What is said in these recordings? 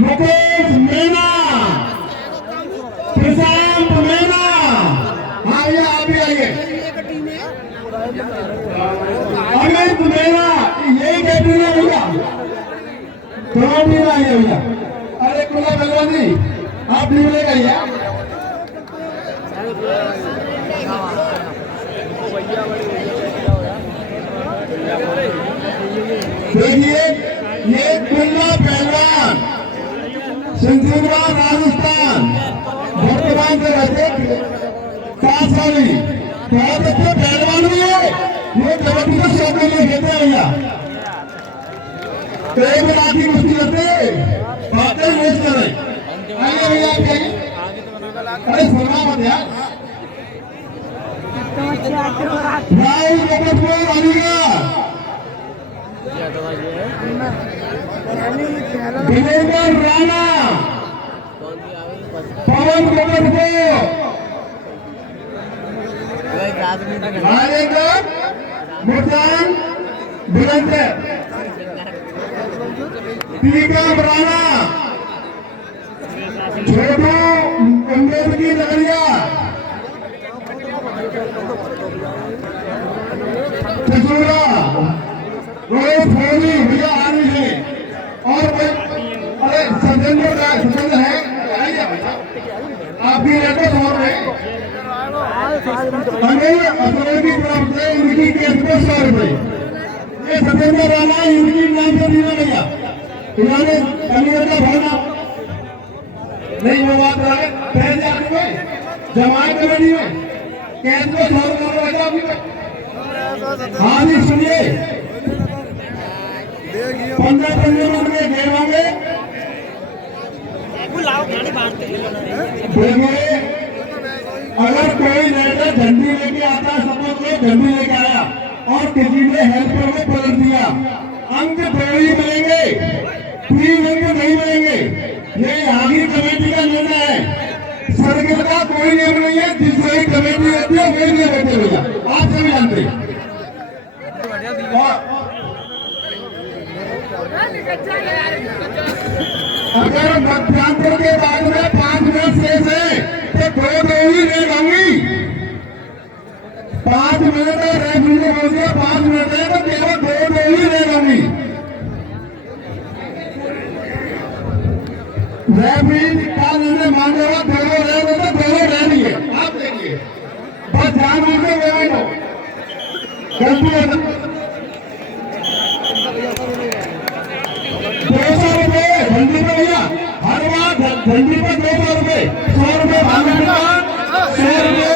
मुकेश मीना, प्रशांत मीना, आइए आप भी आइए। अमित मीना, यही कैटरी है भैया, दोनों भी आइए भैया। अरे कुल्ला भगवान जी आप भी लेकर आइए। देखिए ये कुल्ला पहलवान सिंधुद्वार राजस्थान वर्तमान से रहते 5 साली बहुत अच्छे पहलवान भी है। ये कबड्डी का शौक में खेलते हैं भैया, कई बार की कुश्ती करते बातें वेस्ट कर रहे। आइए भैया आप आइए। अरे सुना मत यार राहुल कपटपुर अलीगढ़ विजेंद्र राणा पवन कपटपुर मुर्जान बुलंदर पीकम राणा छोटू अंग्रेज की नगरिया त्रिपुरा रोहित फोनी भैया आने से और अरे सज्जन है आपकी रेट और अनिल असर की तरफ से इनकी केस में 100 रुपए। ये सत्येंद्र राणा इनकी नाम से दिया भैया, इन्होंने कमीर का भावना नहीं वो बात करा पहले जाती हुए जमाए कमेटी में केस में 100 रुपए लगा अभी। हाँ जी सुनिए 15 मिनट में घेरवांगे। देखिए अगर कोई लेटर झंडी लेके आता है, सपोज लो झंडी लेके आया और किसी ने हेल्पर को पलट दिया, अंक प्रेरी मिलेंगे, 3 अंक नहीं मिलेंगे। ये यहाँ की कमेटी का निर्णय है, सर्किल का कोई नियम नहीं है। जिसकी कमेटी रहती है वही नियम रहते भैया, आप सभी जानते हैं। अगर मध्यांतर के बाद में 5 मिनट शेष है तो 2 ही रेड होंगी। 5 मिनट है रेफरी ने बोल दिया 5 मिनट है तो केवल 2 ही रेड होंगी। रेफरी का निर्णय मान लेगा 2 रेड हो तो 2 रेड ही है। आप देखिए बस ध्यान रखिए पेमेंट हो गलती है 200 रुपए झंडी पे भैया, हर बार झंडी पे 200 रुपए, 100 रुपए भागने का 100 रुपए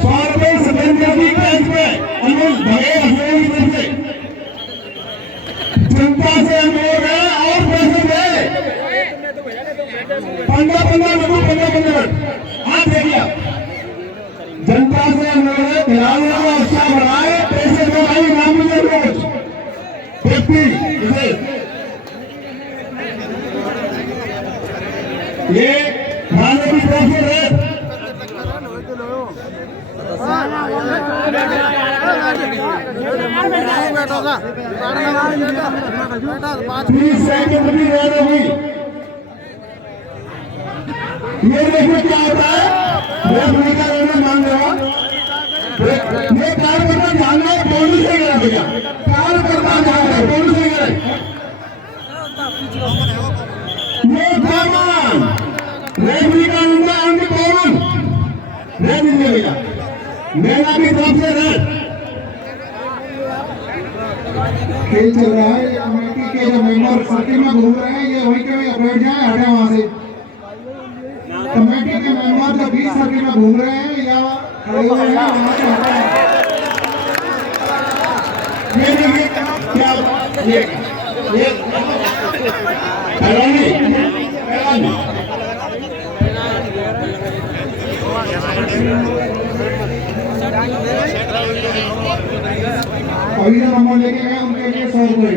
100 रुपए सतेंद्र की कैश में अनुज भगे अफरोज की तरफ से जनता से अनुरोध है और पैसे दे 15 मिनट हाथ देखिए जनता से अनुरोध है ध्यान रखो अच्छा बढ़ाए पैसे दो भाई नाम मिले रोज व्यक्ति ये थाने की तरफ से है 30 सेकंड की रेड होगी। ये देखिए क्या होता है रेफरी का निर्णय मान लेगा। ये कार्यकर्ता ध्यान में बोली से गिरा भैया, कार्यकर्ता ध्यान में बोली से गिरा। ये सामान रेफरी का निर्णय अंक कौन दे दीजिए भैया। मेरा की तरफ से रेड खेल चल रहा है। कमेटी के जो मेंबर सर्किल में घूम रहे हैं ये वहीं के बैठ जाए, हटे वहां से। कमेटी के मेंबर जो 20 सर्किल में घूम रहे हैं या खड़े हुए हैं वहां से हटे। ये देखिए क्या ये पहलवानी अभी जो नंबर लेके गए उनके लिए 100 रुपए।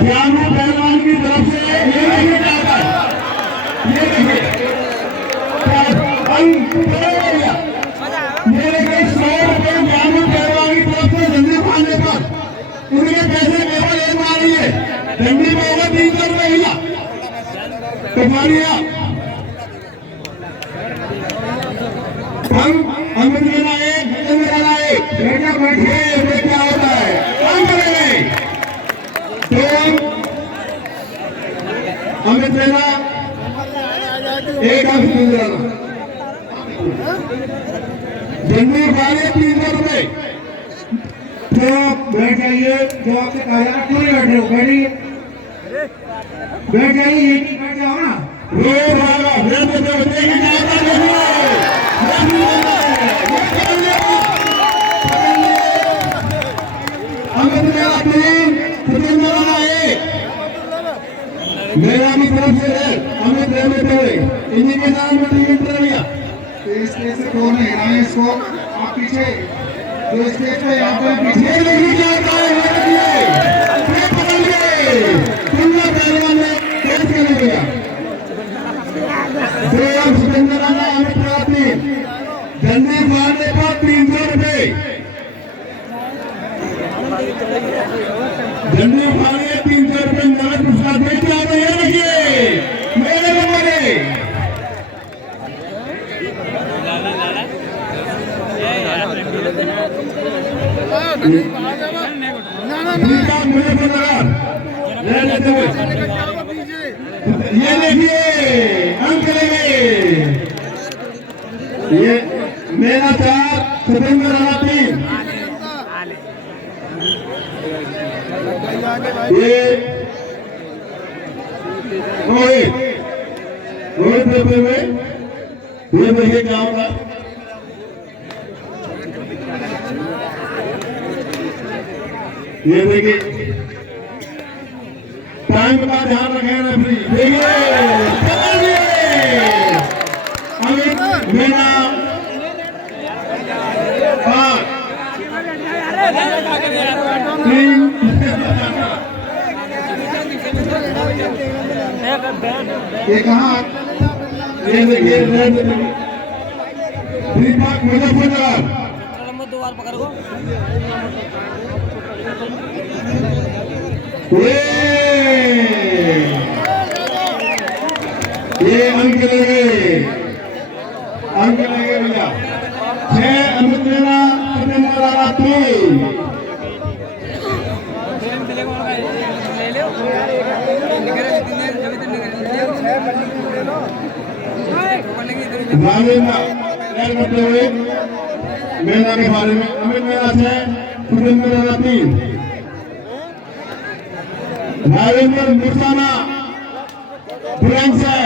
ज्ञानू पहलवान की तरफ से ये देखिए क्या होता है, ये देखिए ये देखिए 100 रुपए ज्ञानू पहलवान की तरफ से झंडी फाड़ने पर उनके पैसे केवल एक बार ही है, झंडी में होगा 300 रुपए भैया तो मारिए हम अमित लेना एक बेटा बैठिए क्या होता है काम करेंगे तो अमित लेना एक झंडी वाले 300 रुपए। तो बैठ जाइए, जो आपसे कहा जा रहा क्यों नहीं बैठ रहे हो? बैठिए, बैठ जाइए, ये नहीं बैठ जाओ ना। रो भागा मेरा की तरफ से है अमित रहने इन्हीं के नाम में इंटरव्यू स्टेज से कौन है हिलाए इसको? आप पीछे जो स्टेज पे यहाँ पे पीछे नहीं जाता है पकड़ गए तुमने पहलवान ने कैच कर लिया तो सिकंदर राणा अमित प्राप्ति झंडी फाड़ने पर 300 रुपए झंडी फाड़ने 300 रुपए नगद पुरस्कार देते आ रहे हैं। देखिए मेरे नंबर ये देखिए अंक लेंगे ये मेरा 4 सिकंदर राणा 3 ये रोहित पेपर में ये देखिए क्या होगा ये देखिए टाइम का ध्यान रखें रेफरी देखिए अमित मीना 5 3 ये कहाँ? ये देखिए दीपक मुजफ्फरनगर ये अंक लगे भैया 6 अमित मीना सिकंदर राणा 3 करते हुए मेला के बारे में अमित मेला से सिकंदर राणा 3 राजेंद्र मुर्साना बुलंद से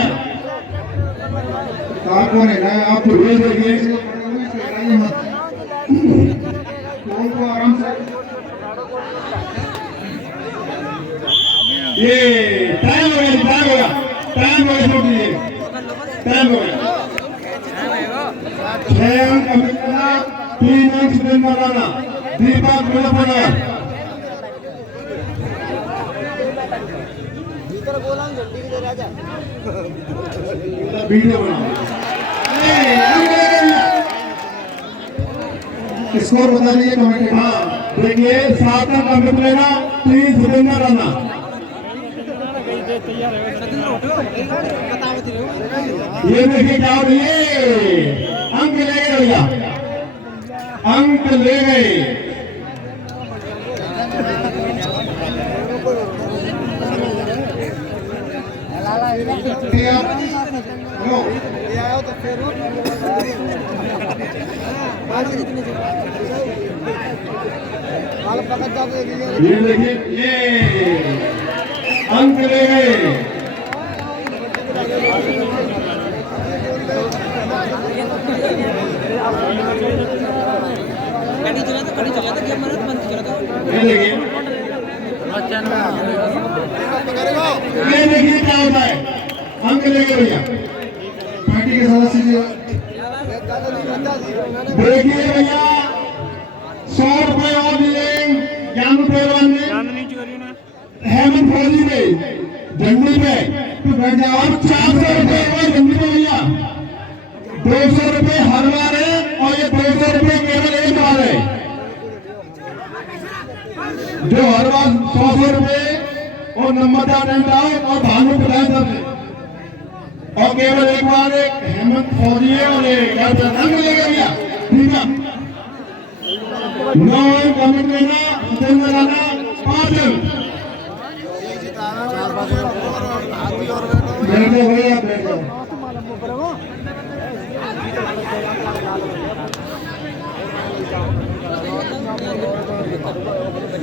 कौन है? आप ये देखिए को आराम से ये टाइम हो गया छोड़ दीजिए टाइम हो गया 6 अंक अमित मीना 3 अंक सिकंदर राणा दीपक मुजफ्फरनगर वीडियो बनाओ स्कोर बता दीजिए कमेंट। हाँ देखिए 7 अंक अमित मीना 3 सिकंदर राणा ये देखिए क्या हो रही है अंक ले गए भैया अंक ले गए हेलो ये देखिए ये अंक ले गए। ये देखिए क्या होता है, अंक ले गए भैया। पार्टी के सदस्य देखिए भैया 100 रुपए और दिए ज्ञान पहलवान ने, हेमंत फौजी ने झंडी पे, तो बैठ जाओ। और 400 रुपए और झंडी पे भैया 200 रुपए हर बार है, और ये 200 रुपए केवल एक बार है। जो हर बार 100 रुपए और नम्बरदार डाउन और भानु प्रधान सब, और केवल एक बार एक हेमंत फौजी है और एक रंग लेगा भैया। ठीक है, 9 कमिट करना, सतेंद्र राणा 5 अंक। बैठ जाओ भैया, बैठ जाओ।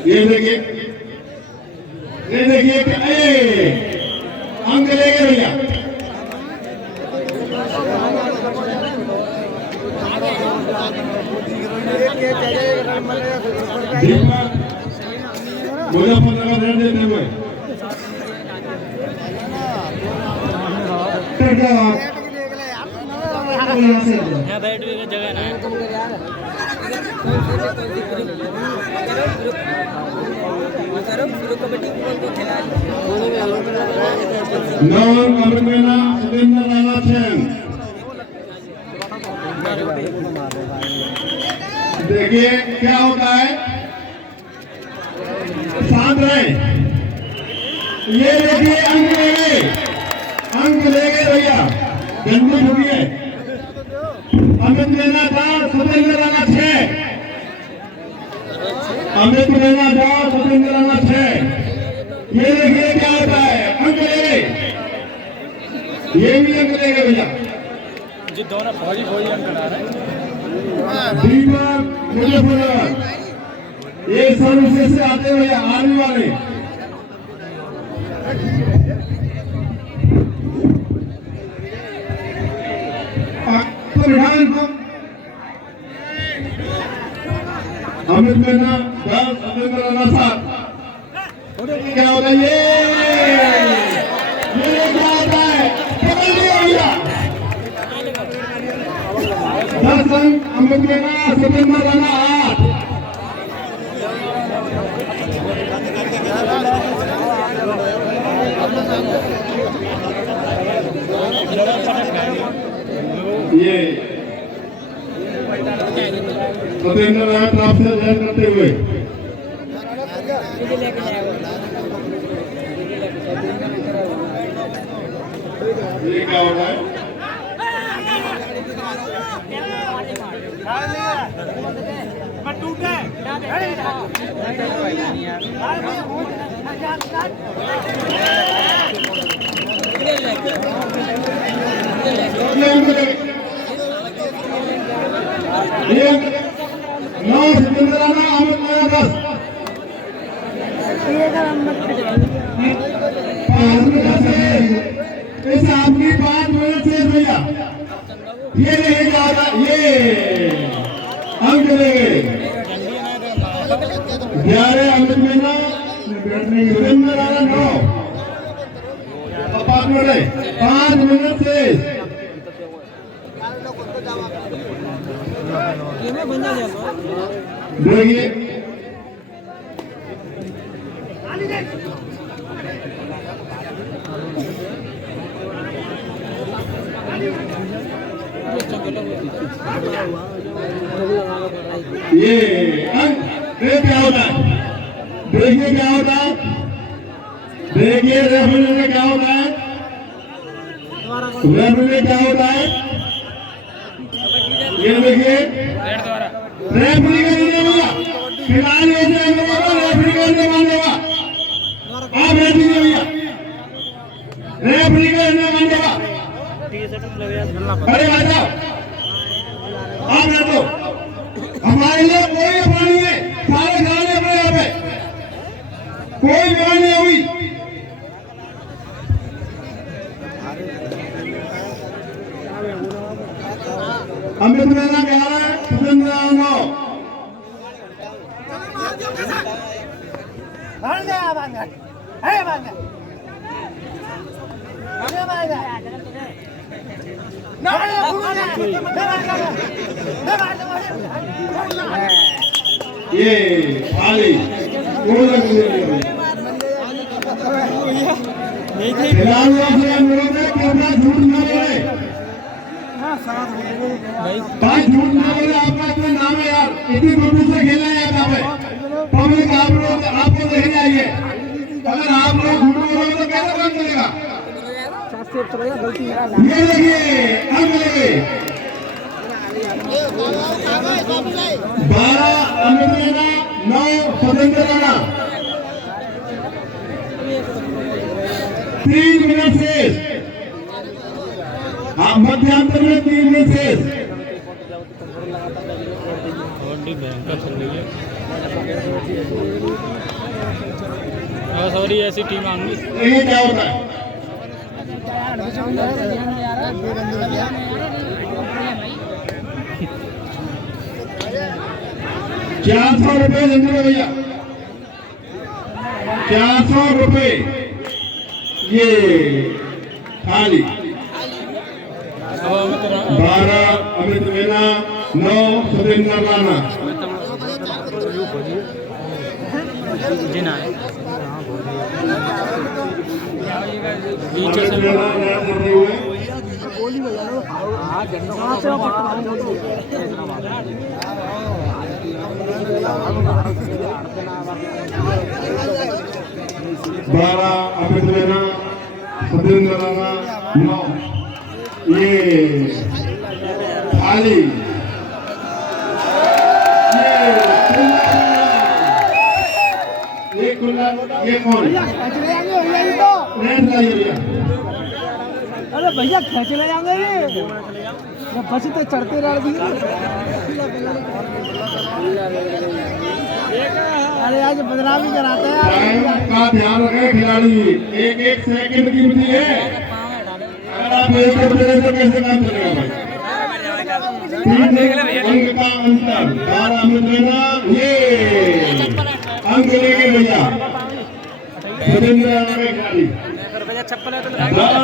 ये देखिए अंक ले गए भैया। मुजफ्फरनगर रहने देते हुए बैठ भी जगह ना सतेंद्र राणा 6। देखिए क्या होता है, शांत रहे। ये देखिए अंक ले गए भैया। जल्दी ढूंढिए, अमित लेना था, सतेंद्र राणा 6। अमित लेना था, सतेंद्र राणा 6। ये देखिए क्या होता है, अंक ले गए। ये भी अंक ले गए भैया। जो दोनों फौजी अंक बना रहे हैं। दीपक मुजफ्फरनगर, ये सर्विसेज से आते हुए आर्मी वाले। अमित मेहना 10, सतेंद्र राणा 7। क्या होता है ये क्या होता है, पकड़ लिया भैया। 10 अंक अमित मेहना, सतेंद्र राणा 8। ये सतेंद्र राणा ट्रॉफी से जय करते हुए ये क्या हो रहा है, ये 9 सतेंद्र राणा, अमित मेहना 10। इस आपकी 5 मिनट से भैया। ये नहीं क्या होता, ये अंक ले गए। 11 अमित मेहना, सतेंद्र राणा 9। 5 मिनट से देखिए ये अंक क्या होता है, देखिए क्या होता है, देखिए रेफरी में क्या होता है, रेफरी क्या होता है। ये देखिए रेफरी का निर्णय होगा, खिलाड़ी रेफरी का निर्णय मान लेगा। आप बैठ दीजिए भैया, रेफरी का निर्णय मान लेगा। अरे भाई साहब अमित रैना 11, सुरेंद्र राणा 9। ये खाली खिलाड़ियों से अनुरोध है कि अपना झूठ न बोले, भाई झूठ न बोले। आपका अपना नाम है यार, इतनी दूर से खेलना है यहाँ पे पब्लिक। आप लोग आपको देखने आई है, अगर आप लोग झूठ बोलोगे तो कैसे काम चलेगा? ये देखिए अंक लगे 12 अमित रैना 9 सुरेंद्र राणा। 3 मिनट शेष, आप मध्यांतर में 3 मिनट शेष। सॉरी ऐसी टीम आऊंगी। ये क्या होता है? 400 रुपए देंगे भैया, 400 रुपए। ये खाली 12 अमित रैना 9 सुरेंद्र राणा। अमित रैना नया करते हुए 12 अमित रैना सुरेंद्र राणा 9। ये खाली ये खुला। ये कौन रेड लाइए भैया? अरे भैया खींच ले जाएंगे ये बस तो चढ़ते रह दी। अरे आज बदनामी कराते हैं। टाइम का ध्यान रखें खिलाड़ी, एक सेकंड कीमती है। अगर आप एक तो कैसे काम चलेगा भाई? 3 अंक का अंतर 12 अमित रैना। ये अंक लेके भैया सुरेंद्र राणा के खिलाड़ी 10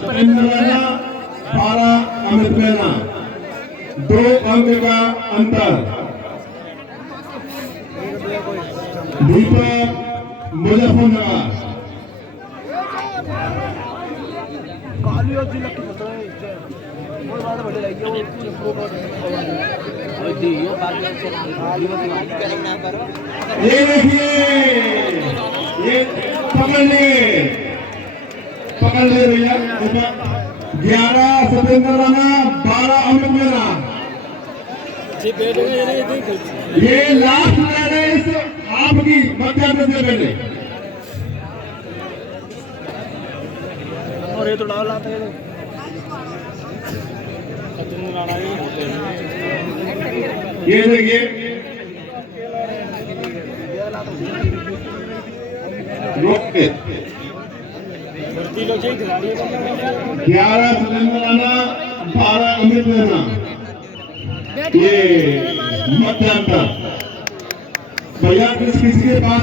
सुरेंद्र राणा 12 अमित रैना, 2 अंक का अंतर। दीपक मुजफ्फरनगर ये देखिए, ये पकड़ ले भैया। 11 सुरेंद्र राणा 12 अमित रैना। ये लास्ट मैच है इस आपकी मध्यांतर से पहले। और ये तो डाल आते हैं ये देखिए रोकेट 11 सुरेंद्र राणा 12 अमित रैना। ये मध्यांतर भैया किसके पास